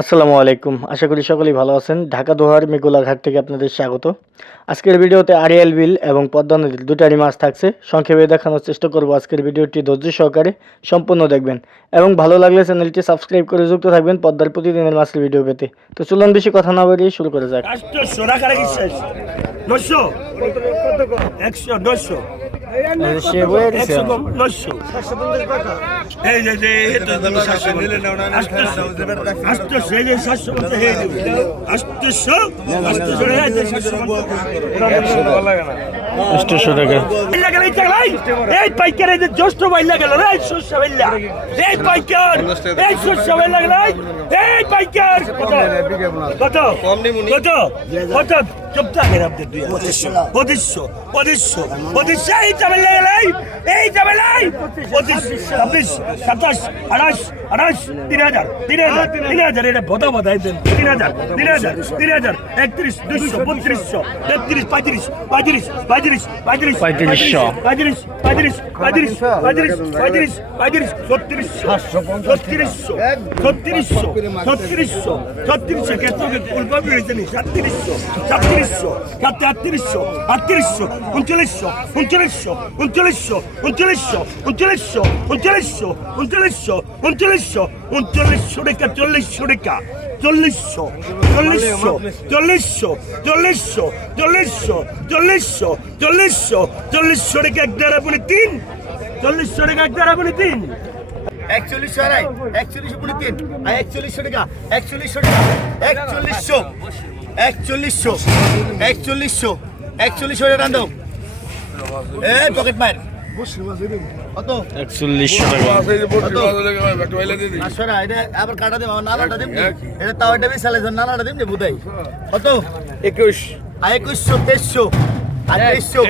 আসসালামু আলাইকুম। আশা করি সকলেই ভালো আছেন। ঢাকা দোহার মেঘোলাঘাট থেকে আপনাদের স্বাগত। আজকের ভিডিওতে আরিয়াল বিল এবং পদ্মা নদীর দুটারই মাছ থাকছে। সংক্ষেপে দেখানোর চেষ্টা করব আজকের ভিডিওটি। ধৈর্য সহকারে সম্পূর্ণ দেখবেন এবং ভালো লাগলে চ্যানেলটি সাবস্ক্রাইব করে যুক্ত থাকবেন পদ্মার প্রতিদিনের মাছের ভিডিও পেতে। তো চলুন বেশি কথা না বাড়িয়ে শুরু করে যাক। আষ্টশো টাকা। এই পাইকার এই জ্যৈষ্ঠ বাইলা গেল রে শস্য বাইলা এই পাইকার এই শস্য বাইলা গেল এই পাইকার। কত? কত? কত? গেল আপনি দুই পঁচিশশো পঁচিশশো পঁচিশশো এই চাবেল গেল এই চাবেল পঁচিশ ছাব্বিশ সাতাশ আঠাশ আঠাশ তিন হাজার তিন হাজার তিন হাজার এটা ভোতা ভোতা তিন হাজার তিন হাজার তিন হাজার একত্রিশ দুইশো বত্রিশশো তেত্রিশ পঁয়ত্রিশ পঁয়ত্রিশ পঁয়ত্রিশ পঁয়ত্রিশ পঁয়ত্রিশশো। পঁয়ত্রিশ পঁয়ত্রিশ পঁয়ত্রিশ পঁয়ত্রিশ পঁয়ত্রিশ পঁয়ত্রিশ ছত্রিশশো ছত্রিশশো ছত্রিশশো ছত্রিশশো ছত্রিশশো ক্ষেত্রে উল্পাবি হয়েছে সাতত্রিশশো সাতত্রিশশো সাতটা আটত্রিশশো আটত্রিশশো, উনচল্লিশশো উনচল্লিশশো উনচল্লিশশো উনচল্লিশশো উনচল্লিশশো উনচল্লিশশো উনচল্লিশশো উনচল্লিশশো উনচল্লিশশো টাকা, চল্লিশশো টাকা, চল্লিশশো চল্লিশশো চল্লিশশো চল্লিশশো চল্লিশশো চল্লিশশো চল্লিশশো চল্লিশশো টাকা এক দেড় আপনি তিন, চল্লিশশো টাকা এক দেড় আপনি তিন। একচল্লিশশো আড়াই, একচল্লিশশো পুনে তিন, আর একচল্লিশশো টাকা একচল্লিশশো টাকা, একচল্লিশশো। একচল্লিশশো একচল্লিশশো একচল্লিশশো টাকা দাও এই পকেট মার কত একচল্লিশশো টাকা এটা আবার কাটা দেব আমার নালাটা দিম এটা তাও এটা বিশাল নালাটা দিম বুধাই কত একুশ আর একুশশো তেইশশো আর তেইশশো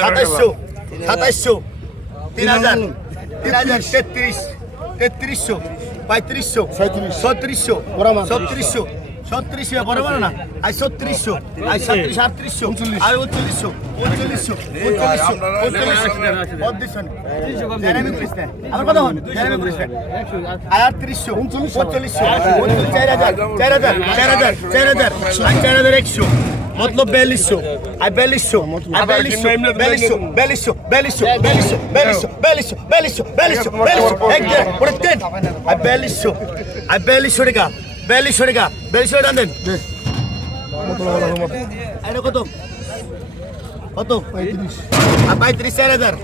সাতাইশশো সাতাইশশো তিন হাজার তিন হাজার তেত্রিশ তেত্রিশশো পঁয়ত্রিশশো ছত্রিশশো ছত্রিশশো ছত্রিশশো বড় বড় না? আর ছত্রিশশো আর ছত্রিশ আটত্রিশশো আর উনচল্লিশশো উনচল্লিশশো উনচল্লিশশো উনচল্লিশশো। পঁয়ত্রিশশো জেনামি করিস না আমার কথা হন? করিস না আর আটত্রিশশো উনচল্লিশশো উনচল্লিশ চার হাজার চার হাজার চার হাজার চার হাজার আর চার হাজার একশো। মতলব বিয়াল্লিশশো। আর বিয়াল্লিশশো। আর বিয়াল্লিশশো বিয়াল্লিশশো বিয়াল্লিশশো বিয়াল্লিশশো বিয়াল্লিশশো বিয়াল্লিশশো বিয়াল্লিশশো বিয়াল্লিশশো বিয়াল্লিশশো। এক দেড় ওটা দেন আর বিয়াল্লিশশো আর বিয়াল্লিশশো টাকা। বিয়াল্লিশশো টাকা বিয়াল্লিশশো টাকা দেন এটা কত কত পঁয়ত্রিশ চার হাজার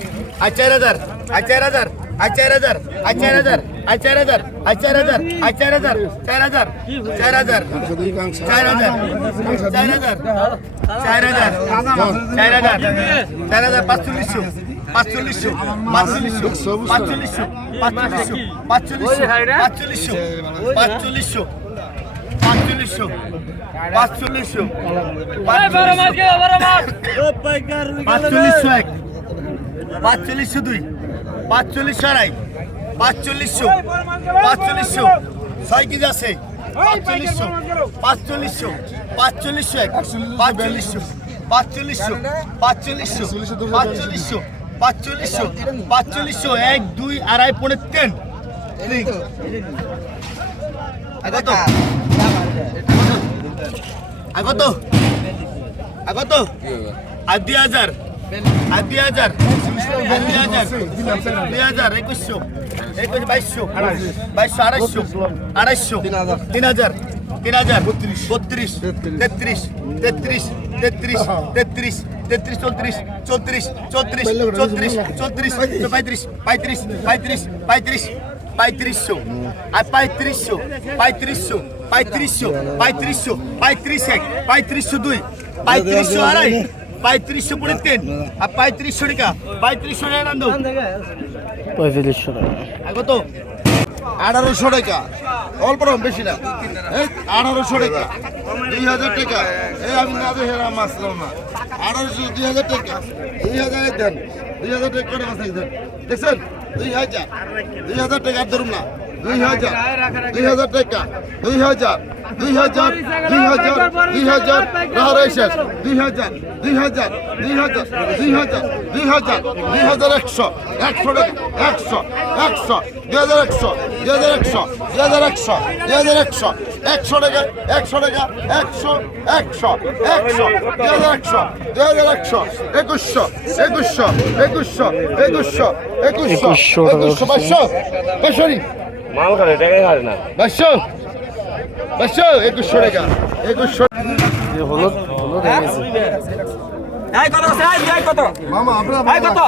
আর চার হাজার আর চার হাজার আর চার হাজার আর চার হাজার আর চার হাজার আর চার হাজার আর চার হাজার চার হাজার চার হাজার চার হাজার চার হাজার চার হাজার চার হাজার চার হাজার পাঁচচল্লিশশো পাঁচচল্লিশশো পাঁচচল্লিশশো পাঁচচল্লিশশো পাঁচচল্লিশশো পাঁচচল্লিশশো পাঁচচল্লিশশো পাঁচচল্লিশশো পাঁচচল্লিশশো। পাঁচচল্লিশশো। এক। পাঁচচল্লিশশো দুই। পাঁচচল্লিশশো আড়াই। পাঁচচল্লিশশো। পাঁচচল্লিশশো। ছয় কেজি আছে। পাঁচচল্লিশশো। পাঁচচল্লিশশো। পাঁচচল্লিশশো এক। পাঁচচল্লিশশো। পাঁচচল্লিশশো। পাঁচচল্লিশশো। পাঁচচল্লিশশো। পাঁচচল্লিশশো। পাঁচচল্লিশশো এক দুই আড়াই পনেরো তিন। আগত আগত। আগত। আর দুই হাজার আর দুই হাজার আর দুই হাজার দুই হাজার একুশশো। একুশ বাইশশো। বাইশশো আড়াইশো আড়াইশো তিন হাজার তিন হাজার বত্রিশ বত্রিশ তেত্রিশ তেত্রিশ তেত্রিশ তেত্রিশ তেত্রিশ চৌত্রিশ চৌত্রিশ চৌত্রিশ চৌত্রিশ চৌত্রিশ পঁয়ত্রিশ পঁয়ত্রিশ পঁয়ত্রিশ পঁয়ত্রিশ পঁয়ত্রিশশো আর পঁয়ত্রিশশো। পঁয়ত্রিশশো। পঁয়ত্রিশশো পঁয়ত্রিশশো পঁয়ত্রিশ এক পঁয়ত্রিশশো দুই পঁয়ত্রিশশো আড়াই পঁয়ত্রিশশো পড়ে তিন আর পঁয়ত্রিশশো টাকা পঁয়ত্রিশশো টাকা নাম পঁয়ত্রিশশো টাকা কত আঠারোশো টাকা অল্প রকম বেশি না আঠারোশো টাকা দুই হাজার টাকা এই আমি না দেখে মাছ লাও না আঠারোশো দুই হাজার টাকা দুই হাজার দেন দুই হাজার টাকা দেখছেন দুই হাজার দুই হাজার টাকা আর ধরুন না দুই হাজার দুই হাজার টাকা দুই হাজার দুই হাজার দুই হাজার দুই হাজার রাহারাই শেষ দুই হাজার দুই হাজার দুই হাজার দুই হাজার দুই হাজার দুই হাজার একশো একশো টাকা একশো একশো দুই হাজার একশো দুই হাজার একশো দুই হাজার একশো দুই হাজার একশো একশো টাকা একশো টাকা একশো একশো একশো দুই হাজার একশো হাজার একশো একুশশো একুশশো একুশশো একুশশো একুশশো একুশশো বাইশশো বাইশশো মাল খালে টাকাই খালে না। বাইশশো বাইশশো একুশশো টাকা একুশশো। হলুদ হলুদ এই কত আছে? এই কত? মামা আপনার এই কত?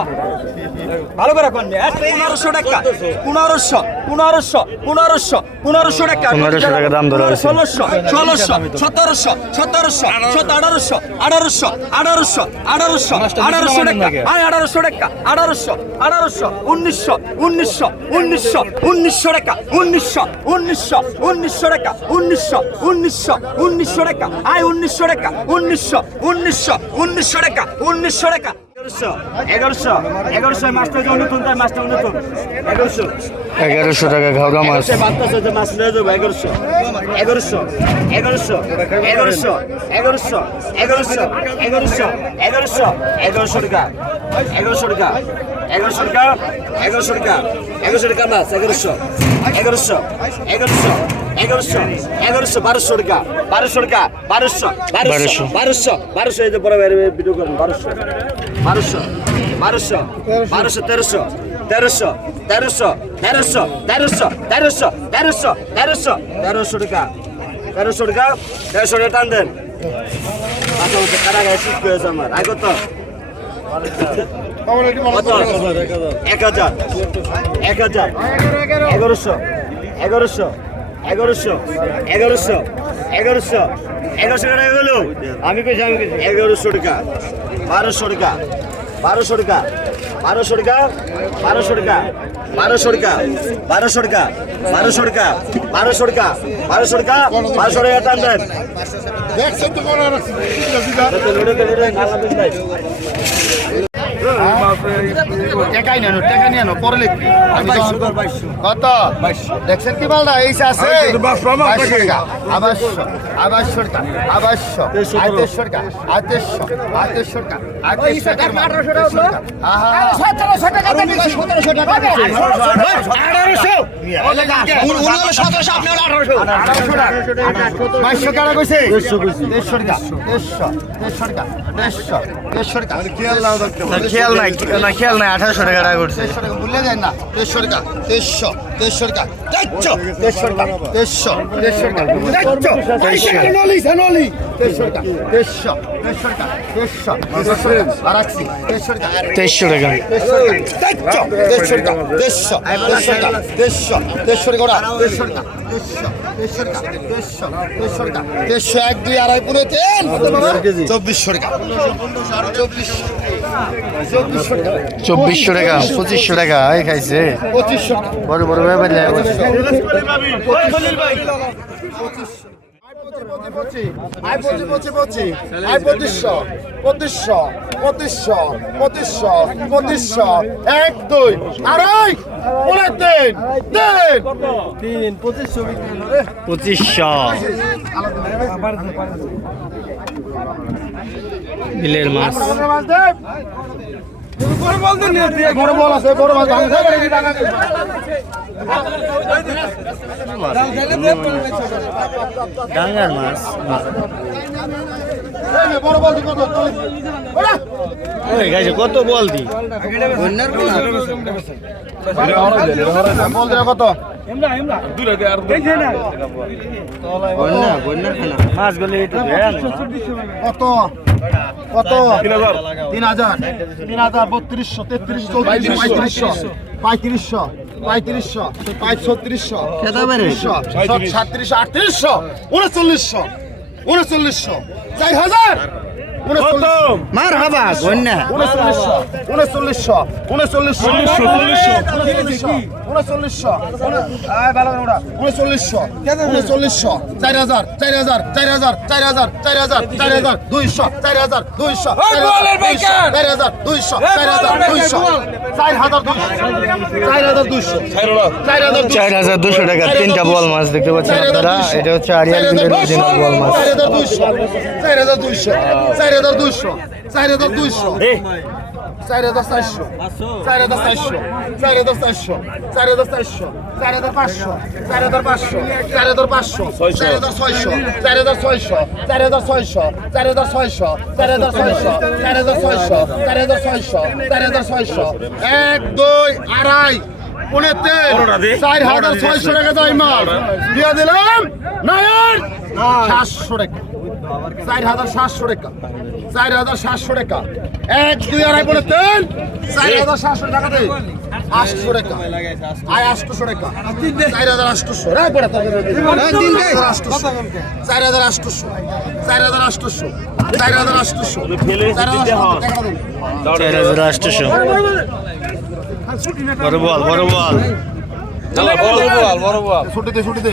ভালো করে কোন পনেরোশো টাকা। পনেরোশো পনেরোশো পনেরোশো পনেরোশো টাকা। 1500 টাকা দাম ধরা। ষোলোশো ষোলোশো সতেরোশো সতেরোশো সত আঠারোশো আঠারোশো আঠারোশো আঠারোশো আঠারোশো টাকা। আয় আঠারোশো টাকা আঠারোশো আঠারোশো উনিশশো উনিশশো উনিশশো উনিশশো টাকা উনিশশো উনিশশো উনিশশো টাকা উনিশশো উনিশশো উনিশশো টাকা। আয় উনিশশো টাকা উনিশশো উনিশশো উনিশশো টাকা। উনিশশো টাকা এগারোশো এগারোশো মাছটা যে নতুন তার মাছটা নতুন এগারোশো। এগারোশো টাকা ঘাওড়া মাছ। এগারোশো বাতাসে যে মাছ নিয়ে যাব এগারোশো। এগারোশো এগারোশো এগারোশো এগারোশো এগারোশো এগারোশো এগারোশো এগারোশো টাকা। এগারোশো টাকা এগারোশো টাকা এগারোশো টাকা এগারোশো টাকা মাছ এগারোশো এগারোশো এগারোশো। এগারোশো এগারোশো বারোশো টাকা। বারোশো টাকা বারোশো বারোশো বারোশো। বারোশো এই যে বড় ভিডিও করেন বারোশো। বারোশো বারোশো বারোশো তেরোশো তেরোশো তেরোশো তেরোশো তেরোশো তেরোশো তেরোশো তেরোশো তেরোশো টাকা তেরোশো টাকা তেরোশো টাকা টান দেন। আচ্ছা ওকে কারা গায়ে ঠিক হয়েছে আমার? আগে তো। এক হাজার এক হাজার এগারোশো এগারোশো এগারোশো এগারোশো এগারোশো এগারোশো টাকা গেল আমি কইছি আমি এগারোশো টাকা বারোশো টাকা বারোশো টাকা বারোশো টাকা বারোশো টাকা বারোশো টাকা বারোশো টাকা বারোশো টাকা বারোশো টাকা বারোশো টাকা বারোশো টাকা টান দেন দেখছেন তো মনে টাকাই নেন টাকা নিয়ে আনো পরে লিখবি। কত? দেখছেন কি বলটা এই আছে আবাসশো আবাসশো টাকা। আবাসশো আতেশশো টাকা আতেশশো আতেশশো টাকা আতেশশো টাকা আঠারোশো টাকা আহা বাইশশো টাকা কইছে? দেড়শো টাকা দেড়শো দেড়শো টাকা দেড়শো দেড়শো টাকা খেয়াল নাই না খেয়াল নাই আঠারোশো টাকা টাকা করছে ভুলে যায় না দেড়শো টাকা দেড়শো দেড়শো টাকা দেড়শো দেড়শো টাকা দেড়শো দেড়শো টাকা দেড়শো টাকা দেড়শো দেড়শো টাকা দেড়শো দেড়শো টাকা আর রাখছি দেড়শো টাকা টাকা দেড়শো টাকা দেড়শো দেড়শো টাকা দেড়শো দেড়শো টাকা ওরা দেড়শো টাকা দেড়শো দেড়শো টাকা দেড়শো দেড়শো টাকা দেড়শো এক দুই আড়াই পুরো তেল চব্বিশশো টাকা চব্বিশশো চব্বিশশো টাকা পঁচিশশো টাকা এই খাইছে। বড় বড় ব্যাপার এক দুই পঁচিশশো। বিলের মাছ। ডাঙ্গার মাছ। কত বল দি? কত মাছ গেলে কত? কত? তিন হাজার। তিন হাজার। বত্রিশশো তেত্রিশশো পঁয়ত্রিশশো পঁয়ত্রিশশো পঁয়ত্রিশশো ছত্রিশশো ছত্রিশশো সাতত্রিশশো আটত্রিশশো উনচল্লিশশো উনচল্লিশশো। চার হাজার। উনচল্লিশশো। উনচল্লিশশো উনচল্লিশশো। উনচল্লিশশো। উনচল্লিশশো উনচল্লিশশো উনচল্লিশশো চার হাজার চার হাজার চার হাজার চার হাজার চার হাজার চার হাজার দুইশো চার হাজার দুইশো চার হাজার দুইশো চার হাজার দুইশো চার হাজার দুইশো চার হাজার দুইশো চার হাজার দুইশো চার হাজার দুশো টাকা তিনটা বল মাছ দেখতে পাচ্ছেন আপনারা এটা হচ্ছে আরিয়াল বিলের অরিজিনাল বল মাছ চার হাজার দুইশো চার হাজার দুইশো চার হাজার দুইশো চার হাজার দুইশো চার হাজার চারশো চার হাজার চারশো চার হাজার চারশো চার হাজার চারশো চার হাজার পাঁচশো চার হাজার পাঁচশো চার হাজার পাঁচশো চার হাজার ছয়শো চার হাজার ছয়শো চার হাজার ছয়শো চার হাজার ছয়শো চার হাজার ছয়শো চার হাজার ছয়শো চার হাজার ছয়শো চার হাজার ছয়শো এক দুই আড়াই পনেরো তিন চার হাজার ছয়শো টাকা মাল দিয়ে দিলাম নয়ন সাতশো টাকা চার হাজার সাতশো টাকা চার হাজার সাতশো টাকা এক দুই আড়াই পনেরো তিন চার হাজার সাতশো টাকা দে আটশো টাকা আয় আটশোশো টাকা চার হাজার আটশোশো রায় পড়ে চার হাজার আটশোশো চার হাজার আটশোশো চার হাজার আটশোশো চার হাজার আটশোশো টাকা দেন। চার হাজার বড় বল বড় বল ছুটি দে ছুটি দে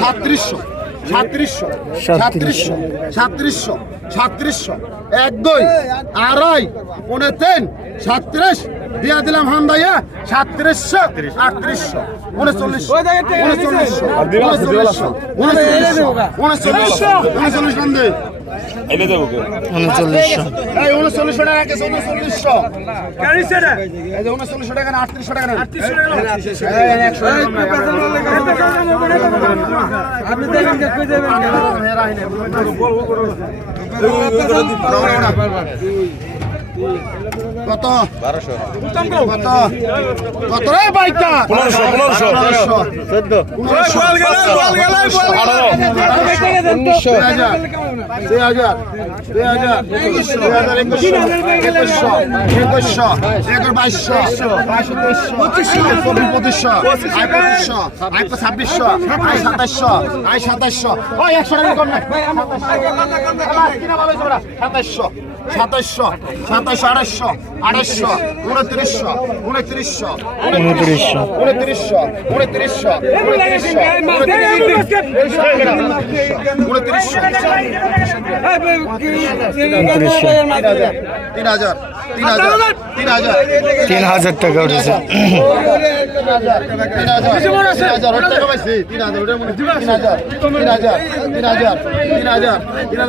সাঁত্রিশশো সাঁত্রিশশো সাঁত্রিশশো সাঁত্রিশশো সাঁত্রিশশো এক দুই আড়াই পনেরো তিন সাঁত্রিশ। দিয়া দিলাম হাম ভাইয়া সাতত্রিশশো আটত্রিশশো উনচল্লিশশো উনচল্লিশশো উনচল্লিশশো উনচল্লিশশো উনচল্লিশশো উনচল্লিশ বন্ধু এনে দেবো কে 3900 এই 3900 টাকা কে 3900 কেন সেটা এই 3900 টাকা না কত? বারোশো। কত? কত? রে বাইকটা! পনেরোশো পনেরোশো। চোদ্দ। দুই হাজার। দুই হাজার। দুই হাজার। দুই হাজার একুশশো একুশশো একুশ। বাইশশো। বাইশশো তেইশশো। চব্বিশ পঁচিশশো। আই পঁচিশশো। আই ছাব্বিশশো। আই সাতাশশো। আই সাতাশশো। ওই একশো টাকা কম না সাতাশশো। সাতাশশো। সাতাশশো। সাতাশশো আড়াইশো আড়াইশো উনত্রিশশো তিন হাজার তিন হাজার টাকা উঠেছে তিন হাজার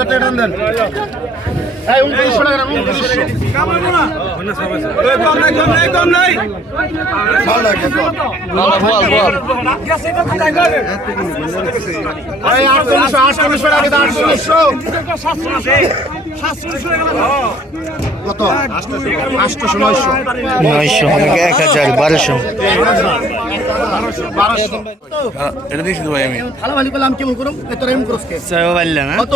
টাকা দেন কত? আটশো নয়শো। নয়শো। এক হাজার বারোশো। এটা দিয়েছি ভাই আমি। ভালো ভালো করলাম হ্যাঁ? কত?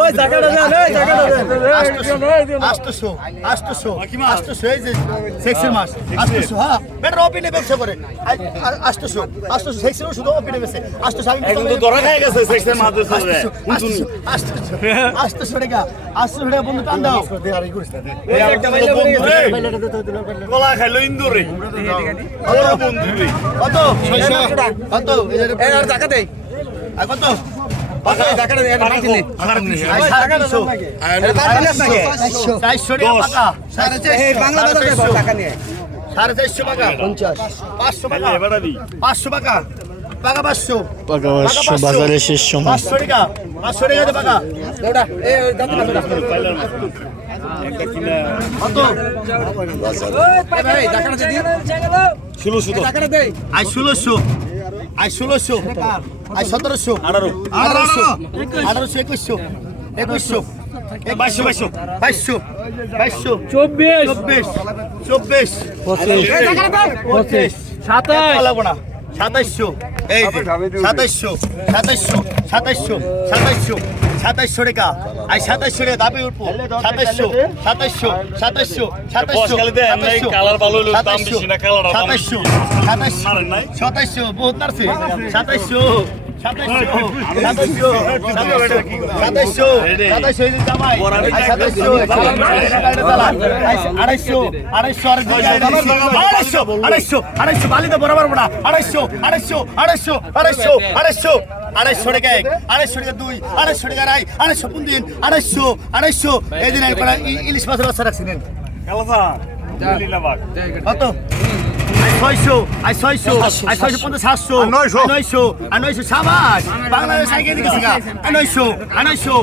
ওই জায়গাটা দেন এই জায়গাটা দেন। 800 800 800 এই যে সেক্সের মাস 800 হ্যাঁ বেটার অপিনে ব্যবসা করে 800 800 সেক্সের শুধু অপিনে ব্যবসা 800 আমি এখন তো ধরা খেয়ে গেছে সেক্সের মাস 800 800 টাকা 800 টাকা বন্ধু টান দাও দে আর করিস না এই একটা বন্ধু রে কলা খাইলো ইন্দুরে কত 600 কত এই আর টাকা দেই। কত? সাড়ে চারশো। টাকা। পাঁচশো টাকা। পাঁচশো টাকা। টাকা পাঁচশো। পাকা পাঁচশো বাজারে শেষ সময়। পাঁচশো টাকা। পাঁচশো টাকা দে টাকা কত? আই ষোলোশো। আই ষোলোশো। আই সতেরোশো। আঠারো। আঠারোশো। আঠারোশো একুশশো। একুশশো। বাইশশো বাইশশো। বাইশশো। বাইশশো। চব্বিশ। চব্বিশ। চব্বিশ। পঁচিশ। সাতাশ। লাগবো না। সাতাইশশো। এই যে সাতাইশশো। সাতাইশশো। সাতাইশশো। সাতাইশশো টাকা। আই সাতাইশশো টাকা দাবি উঠবো। সাতাইশো সাতাইশশো সাতাইশশো সাতাইশশো সাতাইশশো সাতাইশশো সাতাইশশো সাতাইশশো বহুত নারছে সাতাইশশো আড়াইশো আড়াইশো বালিতে বরাবর বড়া আড়াইশো আড়াইশো আড়াইশো আড়াইশো আড়াইশো আড়াইশো টাকা এক আড়াইশো টাকা দুই আড়াইশো টাকা আড়াই আড়াইশো দিন আড়াইশো আড়াইশো। এই দিন ইলিশ মাছের বাচ্চা রাখছিলেন কত? ছয়শো আই ছয়শো আই ছয়শো পঞ্চাশ সাতশো নয়শো। নয়শো আর নয়শো সাবাস। বাংলাদেশ দিকে নয়শো আর নয়শো।